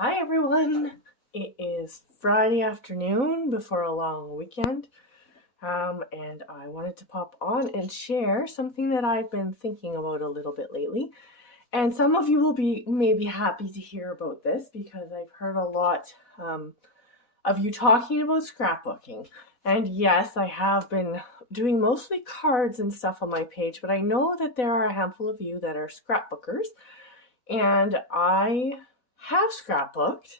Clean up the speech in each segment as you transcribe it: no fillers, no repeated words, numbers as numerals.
Hi everyone! It is Friday afternoon before a long weekend, and I wanted to pop on and share something that I've been thinking about a little bit lately. And some of you will be maybe happy to hear about this because I've heard a lot of you talking about scrapbooking. And yes, I have been doing mostly cards and stuff on my page, but I know that there are a handful of you that are scrapbookers, and I have scrapbooked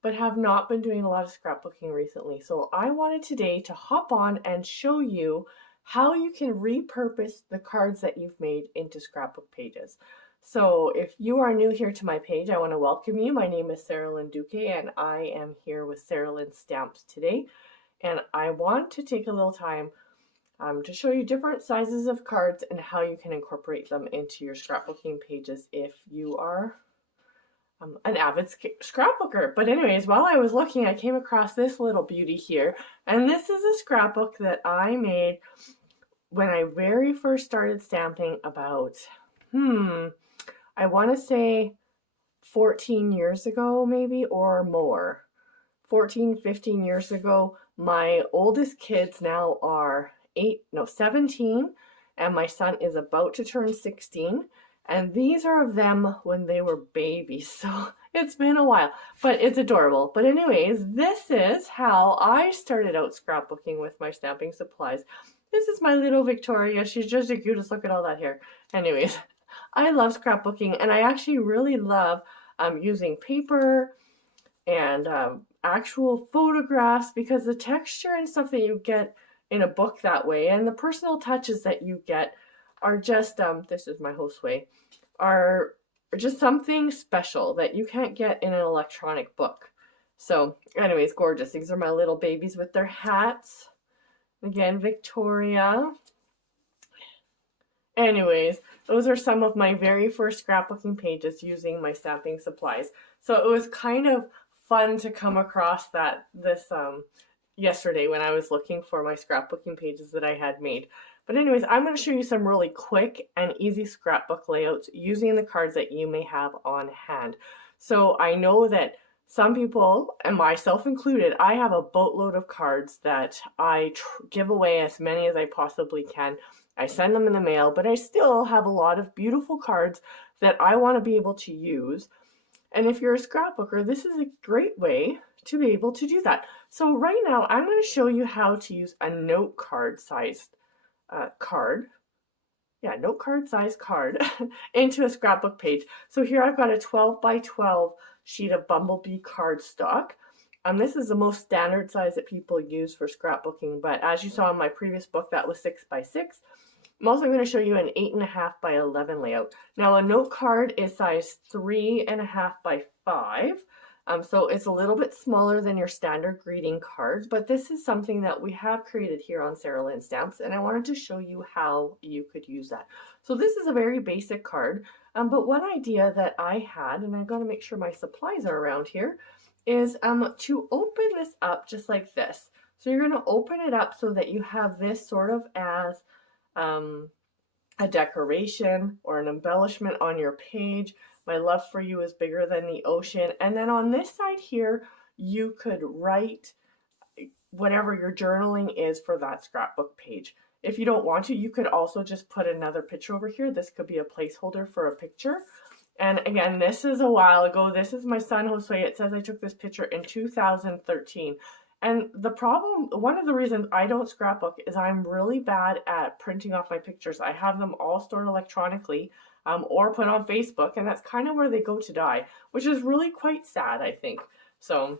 but have not been doing a lot of scrapbooking recently. So I wanted today to hop on and show you how you can repurpose the cards that you've made into scrapbook pages. So if you are new here to my page, I want to welcome you. My name is Sarah Lynn Duque and I am here with Sarah Lynn Stamps today. And I want to take a little time to show you different sizes of cards and how you can incorporate them into your scrapbooking pages if you are an avid scrapbooker. But anyways, while I was looking, I came across this little beauty here, and this is a scrapbook that I made when I very first started stamping about, I want to say 14 years ago maybe, or more. 14, 15 years ago. My oldest kids now are 17, and my son is about to turn 16. And these are of them when they were babies, so it's been a while, but it's adorable. But anyways, this is how I started out scrapbooking with my stamping supplies. This is my little Victoria. She's just the cutest. Look at all that hair. Anyways, I love scrapbooking, and I actually really love using paper and actual photographs, because the texture and stuff that you get in a book that way and the personal touches that you get are just, this is my host way, are just something special that you can't get in an electronic book. So anyways, gorgeous. These are my little babies with their hats. Again, Victoria. Anyways, those are some of my very first scrapbooking pages using my stamping supplies. So it was kind of fun to come across this yesterday when I was looking for my scrapbooking pages that I had made. But anyways, I'm going to show you some really quick and easy scrapbook layouts using the cards that you may have on hand. So I know that some people, and myself included, I have a boatload of cards that I give away, as many as I possibly can. I send them in the mail, but I still have a lot of beautiful cards that I want to be able to use. And if you're a scrapbooker, this is a great way to be able to do that. So right now, I'm going to show you how to use a note card sized note card size card into a scrapbook page. So here I've got a 12 by 12 sheet of Bumblebee cardstock. This is the most standard size that people use for scrapbooking, but as you saw in my previous book, that was 6 by 6. I'm also going to show you an 8.5 by 11 layout. Now a note card is size 3.5 by 5. So it's a little bit smaller than your standard greeting card, but this is something that we have created here on Sarah Lynn Stamps, and I wanted to show you how you could use that. So this is a very basic card, but one idea that I had, and I've got to make sure my supplies are around here, is to open this up just like this. So you're going to open it up so that you have this sort of as a decoration or an embellishment on your page. My love for you is bigger than the ocean. And then on this side here, you could write whatever your journaling is for that scrapbook page. If you don't want to, you could also just put another picture over here. This could be a placeholder for a picture. And again, this is a while ago. This is my son Josue. It says I took this picture in 2013. And the problem, one of the reasons I don't scrapbook is I'm really bad at printing off my pictures. I have them all stored electronically or put on Facebook, and that's kind of where they go to die, which is really quite sad, I think. So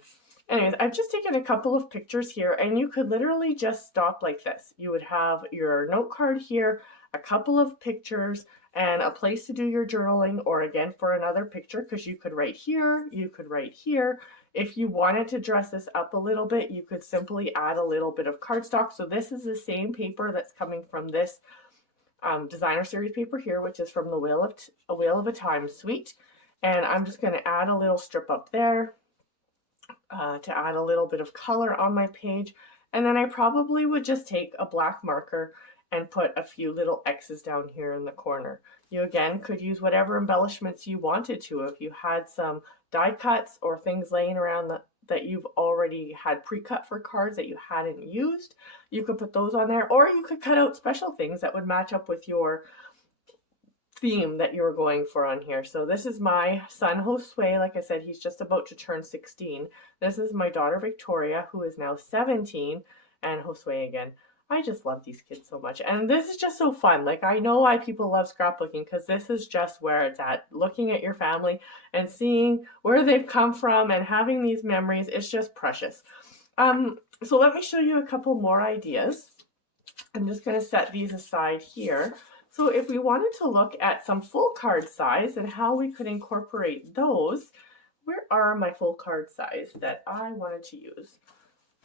anyways, I've just taken a couple of pictures here, and you could literally just stop like this. You would have your note card here, a couple of pictures, and a place to do your journaling, or again for another picture, because you could write here, you could write here. If you wanted to dress this up a little bit, you could simply add a little bit of cardstock. So this is the same paper that's coming from this designer series paper here, which is from the Wheel of a Time suite. And I'm just going to add a little strip up there to add a little bit of color on my page. And then I probably would just take a black marker and put a few little X's down here in the corner. You again could use whatever embellishments you wanted to. If you had some die cuts or things laying around that you've already had pre-cut for cards that you hadn't used, you could put those on there, or you could cut out special things that would match up with your theme that you were going for on here. So this is my son Josue. Like I said, he's just about to turn 16. This is my daughter Victoria, who is now 17, and Josue again. I just love these kids so much, and this is just so fun. Like, I know why people love scrapbooking, because this is just where it's at. Looking at your family and seeing where they've come from and having these memories, it's just precious. So let me show you a couple more ideas. I'm just going to set these aside here. So if we wanted to look at some full card size and how we could incorporate those, where are my full card size that I wanted to use?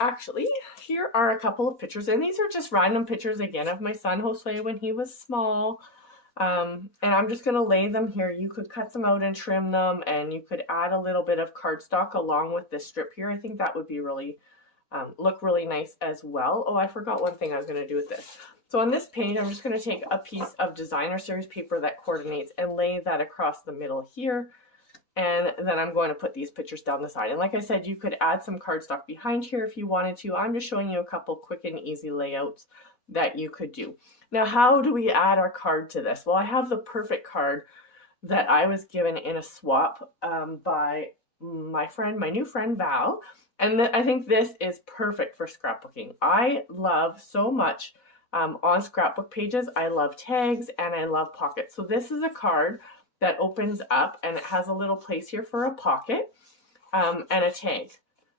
Actually, here are a couple of pictures, and these are just random pictures again of my son Josue when he was small. And I'm just going to lay them here. You could cut them out and trim them, and you could add a little bit of cardstock along with this strip here. I think that would be really look really nice as well. Oh, I forgot one thing I was going to do with this. So on this page, I'm just going to take a piece of designer series paper that coordinates and lay that across the middle here. And then I'm going to put these pictures down the side. And like I said, you could add some cardstock behind here if you wanted to. I'm just showing you a couple quick and easy layouts that you could do. Now, how do we add our card to this? Well, I have the perfect card that I was given in a swap by my new friend Val. And I think this is perfect for scrapbooking. I love so much on scrapbook pages. I love tags and I love pockets. So this is a card that opens up, and it has a little place here for a pocket and a tag.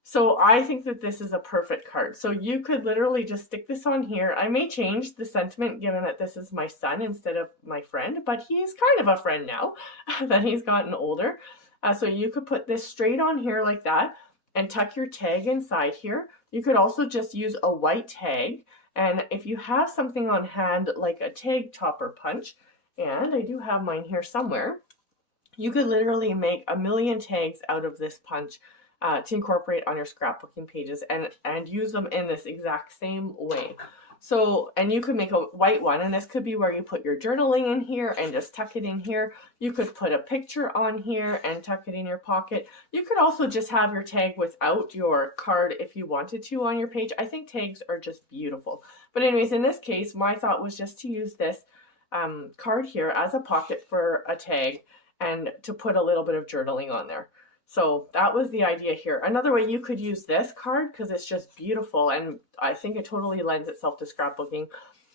So I think that this is a perfect card. So you could literally just stick this on here. I may change the sentiment given that this is my son instead of my friend, but he's kind of a friend now that he's gotten older. So you could put this straight on here like that and tuck your tag inside here. You could also just use a white tag. And if you have something on hand like a tag topper punch, and I do have mine here somewhere, you could literally make a million tags out of this punch to incorporate on your scrapbooking pages and use them in this exact same way. So, and you could make a white one, and this could be where you put your journaling in here and just tuck it in here. You could put a picture on here and tuck it in your pocket. You could also just have your tag without your card if you wanted to on your page. I think tags are just beautiful. But anyways, in this case, my thought was just to use this card here as a pocket for a tag and to put a little bit of journaling on there. So that was the idea here. Another way you could use this card, because it's just beautiful and I think it totally lends itself to scrapbooking.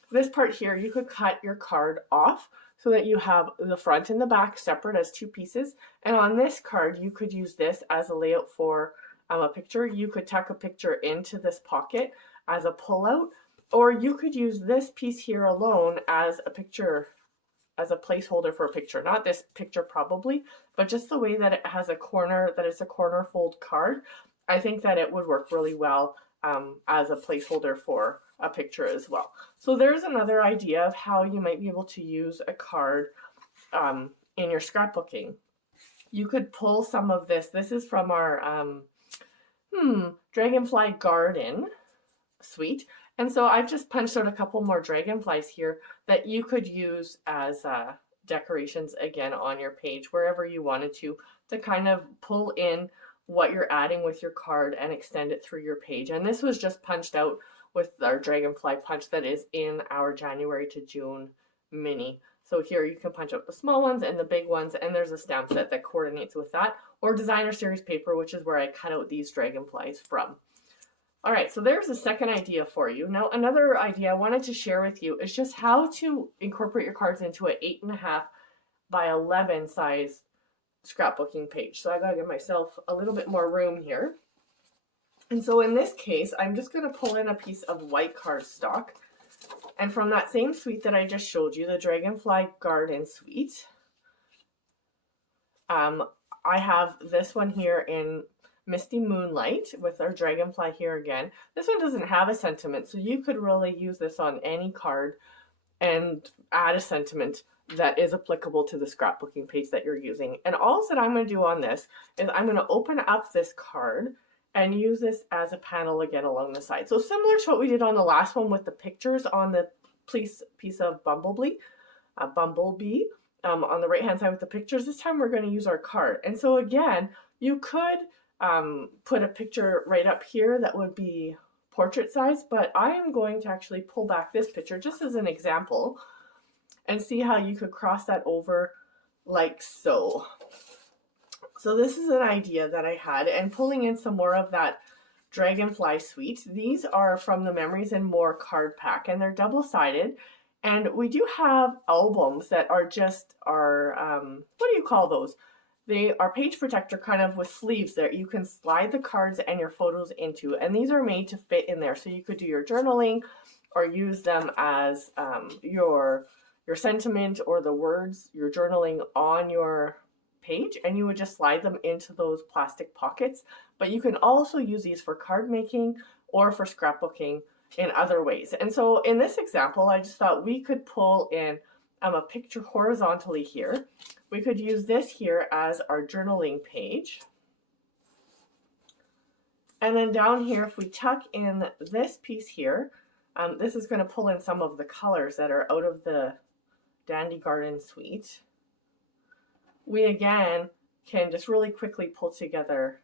This part here, you could cut your card off so that you have the front and the back separate as two pieces. And on this card, you could use this as a layout for a picture. You could tuck a picture into this pocket as a pullout, or you could use this piece here alone as a picture, as a placeholder for a picture. Not this picture probably, but just the way that it has a corner, that it's a corner fold card. I think that it would work really well as a placeholder for a picture as well. So there's another idea of how you might be able to use a card in your scrapbooking. You could pull some of this. This is from our Dragonfly Garden suite. And so I've just punched out a couple more dragonflies here that you could use as decorations again on your page, wherever you wanted to kind of pull in what you're adding with your card and extend it through your page. And this was just punched out with our dragonfly punch that is in our January to June mini. So here you can punch out the small ones and the big ones, and there's a stamp set that coordinates with that, or designer series paper, which is where I cut out these dragonflies from. All right, so there's a second idea for you. Now, another idea I wanted to share with you is just how to incorporate your cards into an 8.5 by 11 size scrapbooking page. So I gotta give myself a little bit more room here. And so in this case, I'm just gonna pull in a piece of white cardstock. And from that same suite that I just showed you, the Dragonfly Garden suite, I have this one here in Misty Moonlight with our dragonfly here again. This one doesn't have a sentiment, so you could really use this on any card and add a sentiment that is applicable to the scrapbooking page that you're using. And all that I'm going to do on this is I'm going to open up this card and use this as a panel again along the side. So similar to what we did on the last one with the pictures on the piece of bumblebee on the right hand side with the pictures. This time we're going to use our card. And so again, you could put a picture right up here that would be portrait size, but I am going to actually pull back this picture just as an example and see how you could cross that over like so. So this is an idea that I had, and pulling in some more of that Dragonfly Suite. These are from the Memories and More card pack, and they're double-sided. And we do have albums that are just our, what do you call those? They are page protector kind of with sleeves that you can slide the cards and your photos into. And these are made to fit in there. So you could do your journaling or use them as your sentiment or the words you're journaling on your page, and you would just slide them into those plastic pockets. But you can also use these for card making or for scrapbooking in other ways. And so in this example, I just thought we could pull in a picture horizontally here. We could use this here as our journaling page. And then down here, if we tuck in this piece here, this is going to pull in some of the colors that are out of the Dandy Garden Suite. We again can just really quickly pull together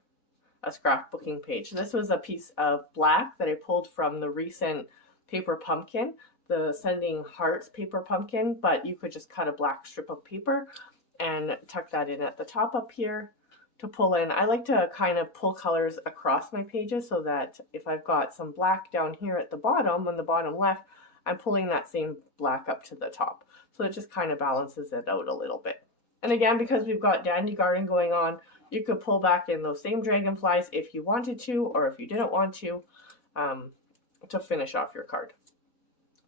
a scrapbooking page. This was a piece of black that I pulled from the recent paper pumpkin, the Sending Hearts paper pumpkin, but you could just cut a black strip of paper and tuck that in at the top up here to pull in. I like to kind of pull colors across my pages so that if I've got some black down here at the bottom, on the bottom left, I'm pulling that same black up to the top. So it just kind of balances it out a little bit. And again, because we've got Dandy Garden going on, you could pull back in those same dragonflies if you wanted to, or if you didn't want to finish off your card.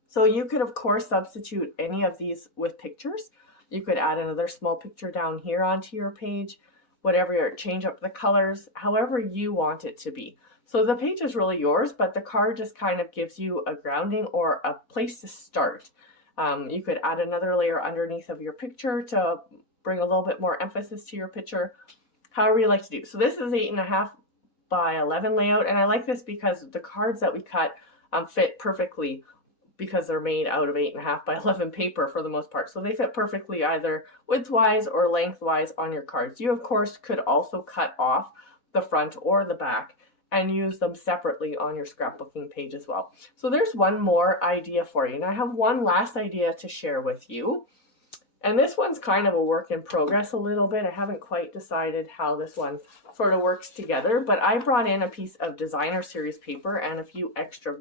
So you could, of course, substitute any of these with pictures. You could add another small picture down here onto your page, whatever, change up the colors, however you want it to be. So the page is really yours, but the card just kind of gives you a grounding or a place to start. You could add another layer underneath of your picture to bring a little bit more emphasis to your picture, however you like to do. So this is 8.5 by 11 layout, and I like this because the cards that we cut fit perfectly because they're made out of 8.5 by 11 paper for the most part. So they fit perfectly either widthwise or lengthwise on your cards. You, of course, could also cut off the front or the back and use them separately on your scrapbooking page as well. So there's one more idea for you. And I have one last idea to share with you. And this one's kind of a work in progress a little bit. I haven't quite decided how this one sort of works together, but I brought in a piece of designer series paper and a few extra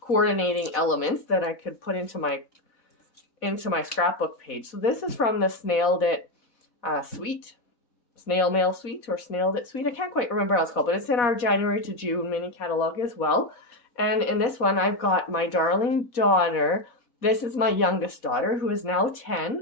coordinating elements that I could put into my scrapbook page. So this is from the Snailed It suite, Snail Mail Suite or Snailed It Suite. I can't quite remember how it's called, but it's in our January to June mini catalog as well. And in this one, I've got my darling daughter. This is my youngest daughter, who is now 10.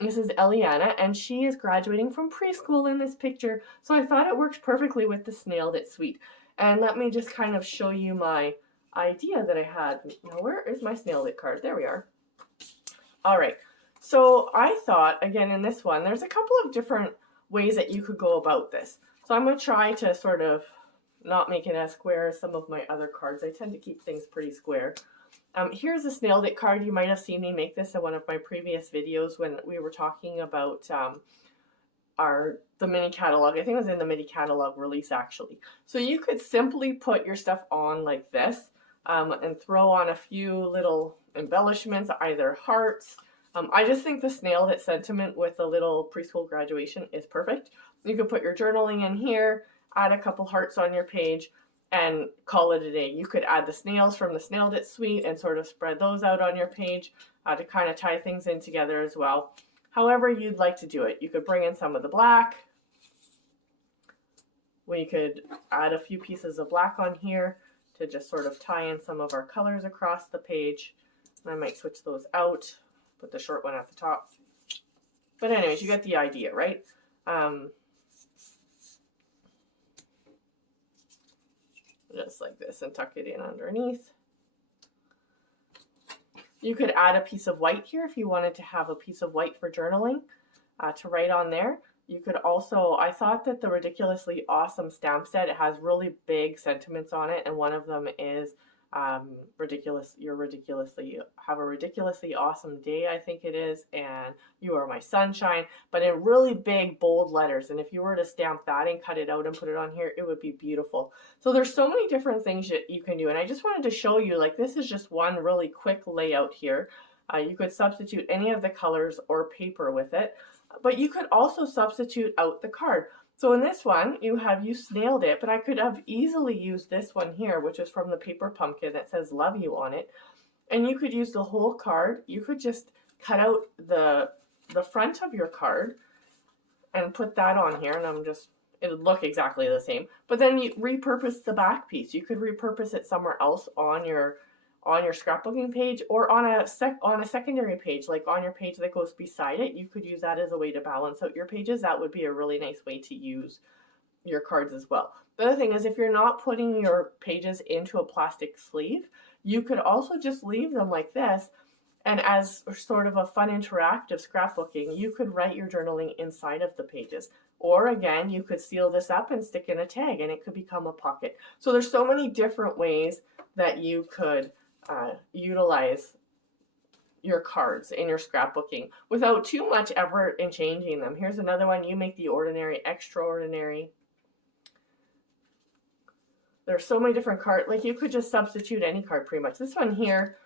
This is Eliana, and she is graduating from preschool in this picture. So I thought it worked perfectly with the Snailed It Suite. And let me just kind of show you my idea that I had. Now, where is my Snailed It card? There we are. All right. So I thought, again, in this one, there's a couple of different ways that you could go about this. So I'm going to try to sort of not make it as square as some of my other cards. I tend to keep things pretty square. Here's a Snailed It card. You might have seen me make this in one of my previous videos when we were talking about the mini catalog. I think it was in the mini catalog release, actually. So you could simply put your stuff on like this and throw on a few little embellishments, either hearts. I just think the Snailed It sentiment with a little preschool graduation is perfect. You could put your journaling in here, add a couple hearts on your page, and call it a day. You could add the snails from the Snailed It suite and sort of spread those out on your page to kind of tie things in together as well. However you'd like to do it. You could bring in some of the black. We could add a few pieces of black on here to just sort of tie in some of our colors across the page. And I might switch those out, put the short one at the top. But anyways, you get the idea, right? Just like this, and tuck it in underneath. You could add a piece of white here if you wanted to have a piece of white for journaling to write on there. You could also, I thought that the Ridiculously Awesome stamp set, it has really big sentiments on it, and one of them is Have a ridiculously awesome day, I think it is, and you are my sunshine, but in really big bold letters. And if you were to stamp that and cut it out and put it on here, it would be beautiful. So there's so many different things that you can do, and I just wanted to show you, like, this is just one really quick layout here. You could substitute any of the colors or paper with it, but you could also substitute out the card. So in this one, you nailed it, but I could have easily used this one here, which is from the paper pumpkin that says love you on it. And you could use the whole card. You could just cut out the front of your card and put that on here, and it would look exactly the same. But then you repurpose the back piece. You could repurpose it somewhere else on your scrapbooking page, or on a secondary page, like on your page that goes beside it. You could use that as a way to balance out your pages. That would be a really nice way to use your cards as well. The other thing is, if you're not putting your pages into a plastic sleeve, you could also just leave them like this, and as sort of a fun interactive scrapbooking, you could write your journaling inside of the pages. Or again, you could seal this up and stick in a tag, and it could become a pocket. So there's so many different ways that you could utilize your cards in your scrapbooking without too much effort in changing them. Here's another one. You make the ordinary extraordinary. There's so many different cards. Like, you could just substitute any card pretty much. This one here,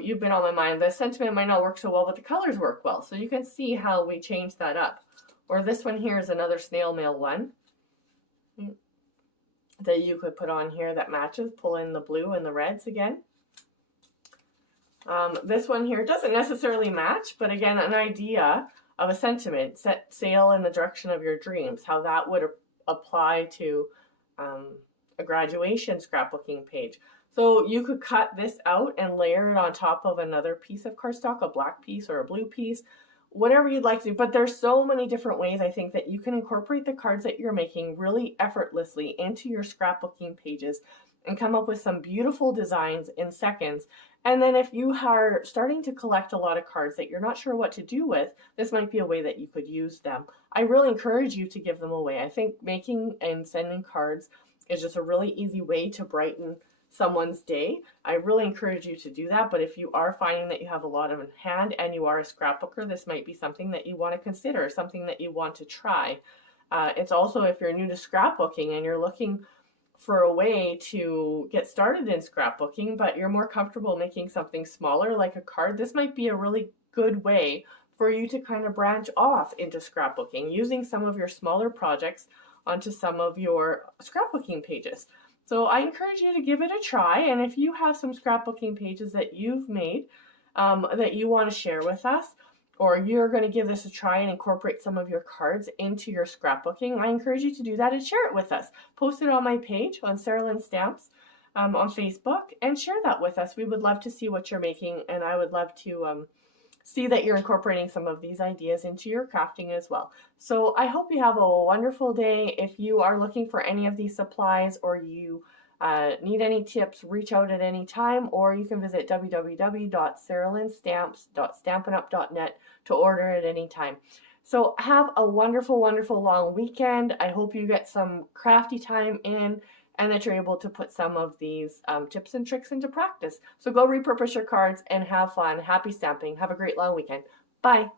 you've been on my mind. The sentiment might not work so well, but the colors work well. So you can see how we change that up. Or this one here is another snail mail one that you could put on here that matches. Pull in the blue and the reds again. This one here doesn't necessarily match, but again, an idea of a sentiment. Set sail in the direction of your dreams. How that would apply to a graduation scrapbooking page. So you could cut this out and layer it on top of another piece of cardstock, a black piece or a blue piece, whatever you'd like to. But there's so many different ways, I think, that you can incorporate the cards that you're making really effortlessly into your scrapbooking pages and come up with some beautiful designs in seconds. And then if you are starting to collect a lot of cards that you're not sure what to do with, this might be a way that you could use them. I really encourage you to give them away. I think making and sending cards is just a really easy way to brighten someone's day. I really encourage you to do that, but if you are finding that you have a lot of in hand and you are a scrapbooker, this might be something that you want to consider, something that you want to try. It's also, if you're new to scrapbooking and you're looking for a way to get started in scrapbooking, but you're more comfortable making something smaller like a card, this might be a really good way for you to kind of branch off into scrapbooking, using some of your smaller projects onto some of your scrapbooking pages. So I encourage you to give it a try, and if you have some scrapbooking pages that you've made that you want to share with us, or you're going to give this a try and incorporate some of your cards into your scrapbooking, I encourage you to do that and share it with us. Post it on my page on Sarah Lynn Stamps on Facebook and share that with us. We would love to see what you're making, and I would love to see that you're incorporating some of these ideas into your crafting as well. So I hope you have a wonderful day. If you are looking for any of these supplies, or you need any tips, reach out at any time, or you can visit www.sarahlynstamps.stampinup.net to order at any time. So have a wonderful, wonderful long weekend. I hope you get some crafty time in, and that you're able to put some of these tips and tricks into practice. So go repurpose your cards and have fun. Happy stamping. Have a great long weekend. Bye.